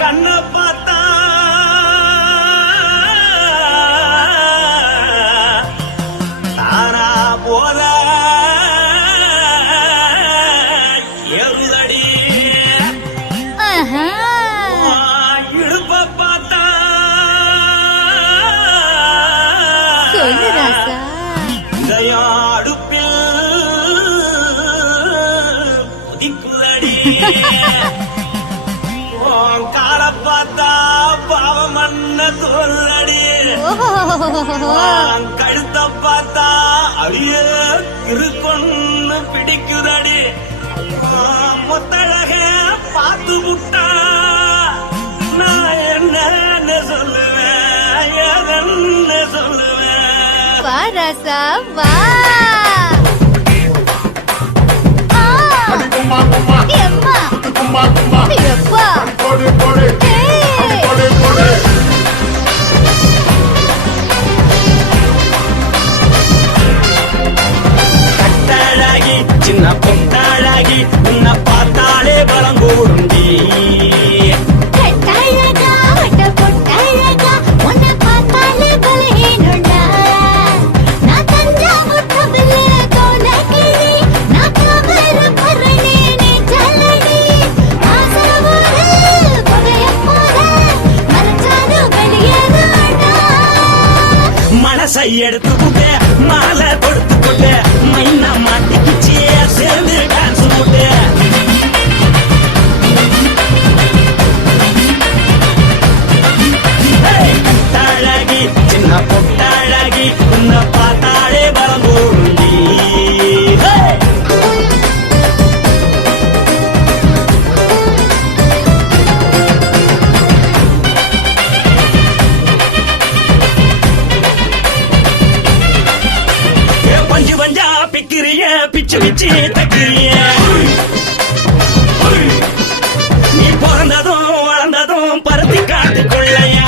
கண்ண பார்த்தா தாரா போல ஏறுதடி இடுப்ப பார்த்தா இதயம் அடுப்பில் உதிக்குதடி கால பார்த்தா பாவம் மண்ண தோல்லடி கழுத்த பார்த்தா அழிய இருக்கொன்னு பிடிக்குதடி மொத்தழக பார்த்து விட்டா நான் என்ன சொல்லுவேன் என்ன சொல்லுவேன் வாராசா வா கட்டாழாகி சின்ன பொட்டாழாகி உன்னை பார்த்தாலே பலம் கூடுண்டி மனசை எடுத்துக்கிட்டு மாலை கொடுத்துக்கிட்டு மைனா மாட்டிக்கிச்சு சேர்ந்து டான்ஸ் போட்டு கட்டாழாகி சின்ன பொட்டாழாகி உன்னை பார்த்தாலே பலம் கூடுண்டி பஞ்சு பஞ்சா பிக்கிறிய பிச்சு பிச்சு தக்கிறிய நீ பிறந்ததும் வளர்ந்ததும் பருத்தி காட்டுக்குள்ளையா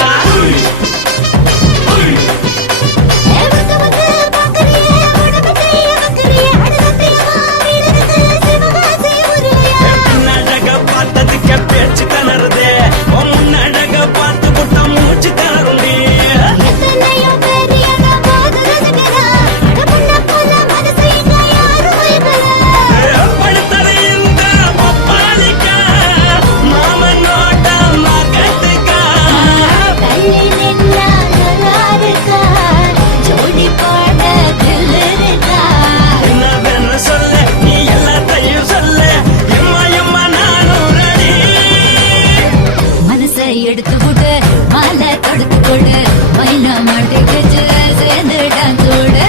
முன்னழக பார்த்ததுக்கு பேச்சு கலருது முன்னழக பார்த்து புட்ட மூச்சு கலருண்டி எடுத்து விட்டு மாலை தொடுத்து கொடு மைனா மாட்டிக்கிச்சு சேர்ந்து டான்ஸ் ஓடு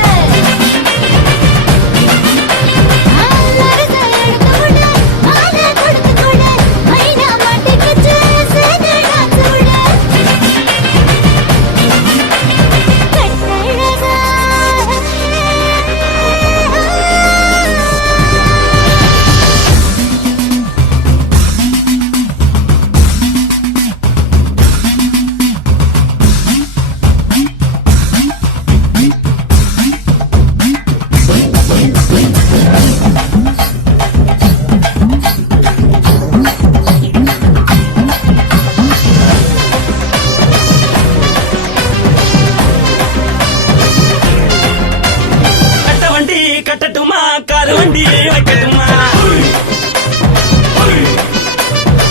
கட்டட்டுமா காரு வண்டி வைக்கட்டுமா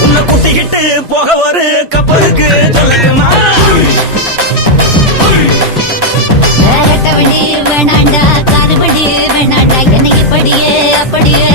உன்னை குட்டிக்கிட்டு போக ஒரு கப்பலுக்கு சொல்லட்டுமா வேணாண்டா காரு வண்டி வேணாண்டா என்னைக்கு படியே அப்படியே